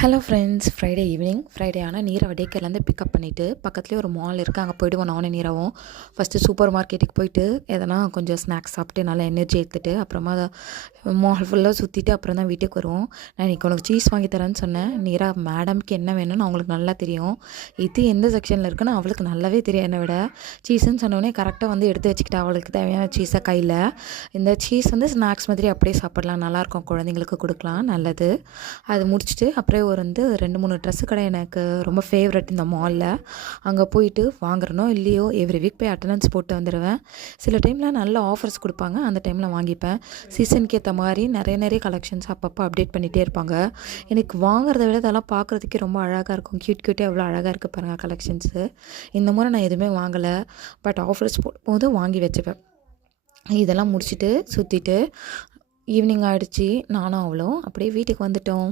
Hello friends, Friday evening. Friday ஆனால் நீரவை டேக்கர்லேருந்து pickup பண்ணிவிட்டு பக்கத்துலேயே ஒரு மால் இருக்குது, அங்கே போய்டுவோம் நானும் நீரவும். ஃபஸ்ட்டு சூப்பர் மார்க்கெட்டுக்கு போயிட்டு எதனா கொஞ்சம் ஸ்நாக்ஸ் சாப்பிட்டு நல்லா எனர்ஜி எடுத்துகிட்டு அப்புறமா மால் ஃபுல்லாக சுற்றிட்டு அப்புறம் தான் வீட்டுக்கு வருவோம். நான் இன்றைக்கி உனக்கு சீஸ் வாங்கி தரேன்னு சொன்னேன். நீரா மேடம்க்கு என்ன வேணும்னு அவங்களுக்கு நல்லா தெரியும். இது எந்த செக்ஷனில் இருக்குன்னு அவளுக்கு நல்லாவே தெரியும். என்னை விட சீஸுன்னு சொன்னோடனே கரெக்டாக வந்து எடுத்து வச்சுக்கிட்டா அவளுக்கு தேவையான சீஸை கையில். இந்த சீஸ் வந்து ஸ்நாக்ஸ் மாதிரி அப்படியே சாப்பிடலாம், நல்லாயிருக்கும், குழந்தைங்களுக்கு கொடுக்கலாம், நல்லது. அது முடிச்சுட்டு அப்புறம் ஒரு 2-3 ட்ரெஸ்ஸு கடை எனக்கு ரொம்ப ஃபேவரட் இந்த மாலில். அங்கே போயிட்டு வாங்குறனோ இல்லையோ எவ்ரி வீக் போய் அட்டண்டன்ஸ் போட்டு வந்துடுவேன். சில டைமில் நல்ல ஆஃபர்ஸ் கொடுப்பாங்க, அந்த டைமில் வாங்கிப்பேன். சீசனுக்கு ஏற்ற மாதிரி நிறைய கலெக்ஷன்ஸ் அப்பப்போ அப்டேட் பண்ணிகிட்டே இருப்பாங்க. எனக்கு வாங்குறத விட இதெல்லாம் பார்க்குறதுக்கே ரொம்ப அழகாக இருக்கும். க்யூட்டே எவ்வளோ அழகாக இருக்குது பாருங்கள் கலெக்ஷன்ஸு. இந்த முறை நான் எதுவுமே வாங்கலை, பட் ஆஃபர்ஸ் போது வாங்கி வச்சுப்பேன். இதெல்லாம் முடிச்சுட்டு சுற்றிட்டு ஈவினிங் ஆகிடுச்சி. நானும் அவளும் அப்படியே வீட்டுக்கு வந்துட்டோம்.